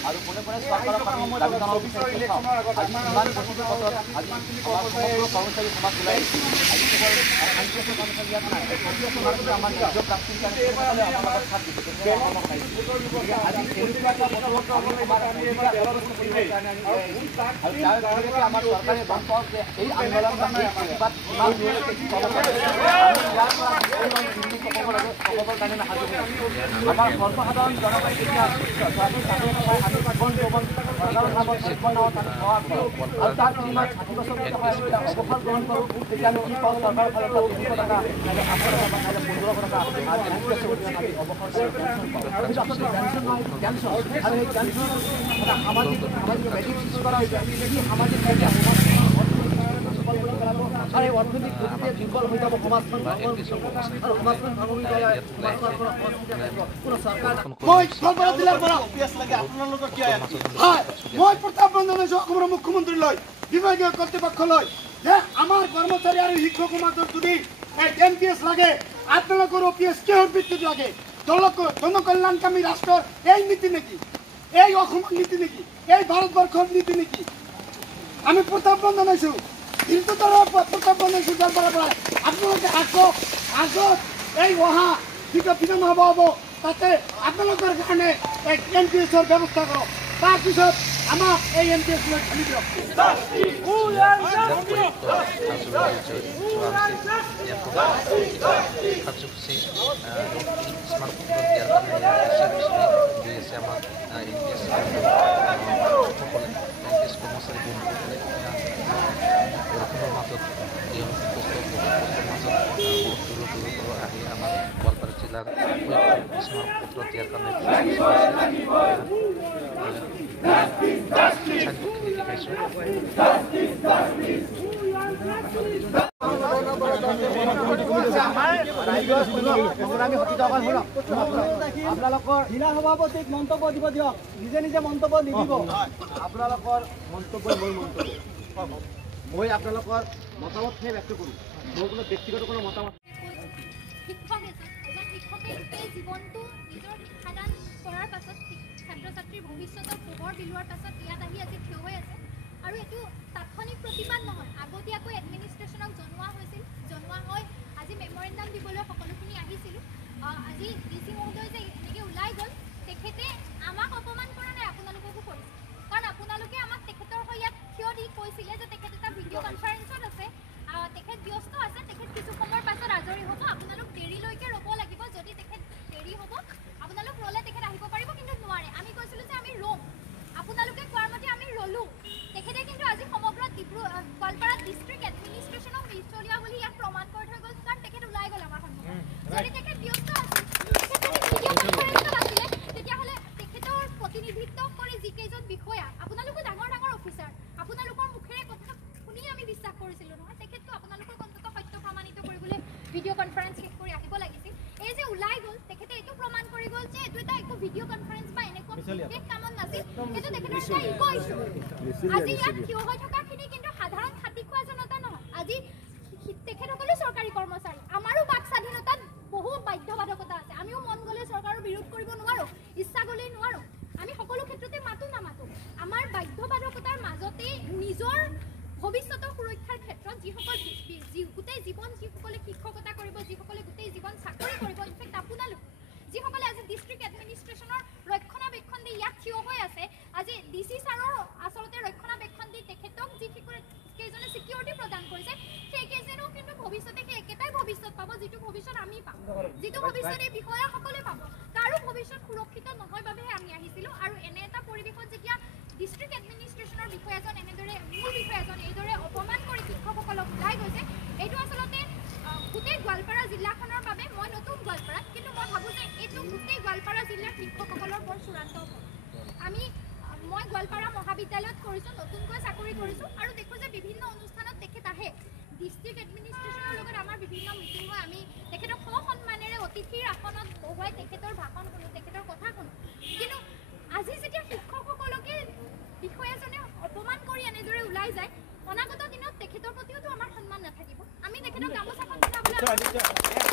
আৰু কোনে কোনে চৰকাৰৰ দাবী কৰ্মচাৰী সমাজ ওলাই আমাৰ নিজৰ প্ৰাপ্তিৰ কাৰণে আমাৰ চৰকাৰে গম পাওক যে এই আন্দোলন আমাৰ সৰ্বসাধাৰণ জনতাই এতিয়া আৰু তাৰ বিনিময়ত 60 বছৰ অৱসৰ গ্ৰহণ কৰোঁ তেতিয়া আমি কি পাওঁ চৰকাৰৰ ফালৰ পৰা 300 টকা 15 টকা অৱসৰ কিন্তু আচলতে পেঞ্চন নহয় পেঞ্চন আৰু সেই পেঞ্চন সামাজিক বেটিক সৃষ্টি কৰা হৈছে এই সামাজিক আৰু এই অৰ্থনৈতিক গতিতে দুৰ্বল হৈ যাব সমাজখন আৰু সমাজখন ভাঙি যায় মই প্ৰত্যাহ্বান জনাইছো অসমৰ মুখ্যমন্ত্ৰীলৈ বিভাগীয় কৰ্তৃপক্ষলৈ যে আমাৰ কৰ্মচাৰী আৰু শিক্ষক সমাজৰ যদি NPS লাগে আপোনালোকৰ OPS কিহৰ ভিত্তিত লাগে জনকল্যাণকামী ৰাষ্ট্ৰৰ এই নীতি নেকি এই অসমৰ নীতি নেকি এই ভাৰতবৰ্ষৰ নীতি নেকি আমি প্ৰত্যাহ্বান জনাইছো প্ৰত্যাহ্বান জনাইছো গোৱালপাৰাৰ পৰা আপোনালোকে আগত এই অহা যিটো বিধানসভা হ'ব তাতে আপোনালোকৰ কাৰণে NPSৰ ব্যৱস্থা কৰক তাৰপিছত আমাক এই NPS লৈ খেলি দিয়ক গোৱালপাৰা জিলাৰ পত্ৰ দিয়াৰ কাৰণে আপোনালোকৰ জিলা সভাপতিক মন্তব্য দিব দিয়ক নিজে নিজে মন্তব্য নিদিব আপোনালোকৰ মন্তব্য মোৰ মন্তব্য মই আপোনালোকৰ মতামতহে ব্যক্ত কৰোঁ মোৰ কোনো ব্যক্তিগত কোনো মতামত শিক্ষকে এই জীৱনটো নিজৰ শিক্ষাদান কৰাৰ পাছত ছাত্ৰ ছাত্ৰীৰ ভৱিষ্যতৰ পোহৰ বিলোৱাৰ পাছত ইয়াত আহি আজি থিয় হৈ আছে আৰু এইটো তাৎক্ষণিক প্ৰতিবাদ নহয় আগতীয়াকৈ এডমিনিষ্ট্ৰেশ্যনক জনোৱা হয় আজি মেমৰেণ্ডাম দিবলৈ সকলোখিনি আহিছিলোঁ আজি DC মহোদয় যে এনেকৈ ওলাই গ'ল তেখেতে আমাক অপমান কৰা নাই আপোনালোককো কৰিছে কাৰণ আপোনালোকে আমাক তেখেতৰ হৈ ইয়াত থিয় দি কৈছিলে যে তেখেত এটা ভিডিঅ' কনফাৰেঞ্চত আছে তেখেত ব্যস্ত আছে তেখেত কিছু সময়ৰ পাছত আজৰি হ'ব আপোনালোক দেৰিলৈকে ৰ'ব লাগিব যদি তেখেত দেৰি হ'ব আপোনালোক ৰ'লে তেখেত আহিব পাৰিব কিন্তু নোৱাৰে আমি কৈছিলোঁ যে আমি ৰ'ম আপোনালোকে কোৱাৰ মতে আমি ৰ'লোঁ তেখেতে কিন্তু আজি সমগ্ৰ গোৱালপাৰা ডিষ্ট্ৰিক্ট এডমিনিষ্ট্ৰেশ্যনক মিছলীয়া বুলি ইয়াক প্ৰমাণ কৰি থৈ গ'ল কাৰণ তেখেত ওলাই গ'ল আমাৰ সন্মুখত যদি তেখেত ব্যস্ত আছিল তেখেত যদি ভিডিঅ' কনফাৰেঞ্চত আছিলে তেতিয়াহ'লে তেখেতৰ প্ৰতিনিধিত্ব কৰি যিকেইজন বিষয়া আপোনালোকো ডাঙৰ ডাঙৰ অফিচাৰ আপোনালোকৰ মুখেৰে কথা শুনি আমি বিশ্বাস কৰিছিলোঁ নহয় তেখেতটো আপোনালোকৰ অন্তত সত্য প্ৰমাণিত কৰিবলৈ ভিডিঅ' কনফাৰেঞ্চ শেষ কৰি আহিব লাগিছিল এই যে ওলাই গ'ল তেখেতে এইটো প্ৰমাণ কৰি গ'ল যে এইটো এটা একো ভিডিঅ' কনফাৰেঞ্চ বা এনেকুৱা বিশেষ কামত নাছিল সেইটো তেখেতৰ এটা ইগ' ইছ্যু আজি ইয়াত থিয় হৈ থকাখিনি কিন্তু সাধাৰণ খাটি খোৱা জনতা নহয় আজি তেখেতসকলো চৰকাৰী কৰ্মচাৰী আমাৰো বাক স্বাধীনতাত বহু বাধ্যবাধকতা আছে আমিও মন গ'লে চৰকাৰৰ বিৰোধ কৰিব নোৱাৰোঁ ইচ্ছা গ'লেই নোৱাৰোঁ আমি সকলো ক্ষেত্ৰতে মাতো নামাতো আমাৰ বাধ্যবাধকতাৰ মাজতে নিজৰ ভৱিষ্যতৰ সুৰক্ষাৰ ক্ষেত্ৰত যিসকল গোটেই জীৱন যিসকলে শিক্ষকতা কৰিব যিসকলে গোটেই জীৱন চাকৰি কৰিব ইনফেক্ট আপোনালোক যিসকলে আজি ডিষ্ট্ৰিক্ট এডমিনিষ্ট্ৰেশ্যনৰ ৰক্ষণাবেক্ষণ দি ইয়াত থিয় হৈ আছে আজি DC ছাৰৰ আচলতে ৰক্ষণাবেক্ষণ দি তেখেতক যিকেইজনে ছিকিউৰিটি প্ৰদান কৰিছে সেইকেইজনেও কিন্তু ভৱিষ্যতে সেই একেটাই ভৱিষ্যত পাব যিটো ভৱিষ্যত আমি পাম যিটো ভৱিষ্যত এই বিষয়াসকলে পাব কাৰো ভৱিষ্যত সুৰক্ষিত নহয় বাবেহে আমি আহিছিলোঁ আৰু এনে এটা পৰিৱেশত যেতিয়া ডিষ্ট্ৰিক্ট এডমিনিষ্ট্ৰেশ্যনৰ বিষয়াজন এনেদৰে মূল বিষয়াজন এইদৰে অপমান কৰি শিক্ষকসকলক ওলাই গৈছে এইটো আচলতে গোটেই গোৱালপাৰা জিলাখনৰ বাবে মই নতুন গোৱালপাৰাত কিন্তু মই ভাবোঁ যে এইটো গোটেই গোৱালপাৰা জিলাৰ শিক্ষকসকলৰ বৰ চূড়ান্ত মই গোৱালপাৰা মহাবিদ্যালয়ত কৰিছোঁ নতুনকৈ চাকৰি কৰিছোঁ আৰু দেখোঁ যে বিভিন্ন অনুষ্ঠানত তেখেত আহে ডিষ্ট্ৰিক্ট এডমিনিষ্ট্ৰেশ্যনৰ লগত আমাৰ বিভিন্ন মিটিং হয় আমি তেখেতক সসন্মানেৰে অতিথিৰ আসনত বহুৱাই তেখেতৰ ভাষণ শুনোঁ তেখেতৰ কথা শুনোঁ কিন্তু আজি যেতিয়া শিক্ষকসকলকে বিষয়াজনে অপমান কৰি এনেদৰে ওলাই যায় অনাগত দিনত তেখেতৰ প্ৰতিওতো আমাৰ সন্মান নাথাকিব আমি তেখেতক গামোচাখন পিন্ধাবলৈ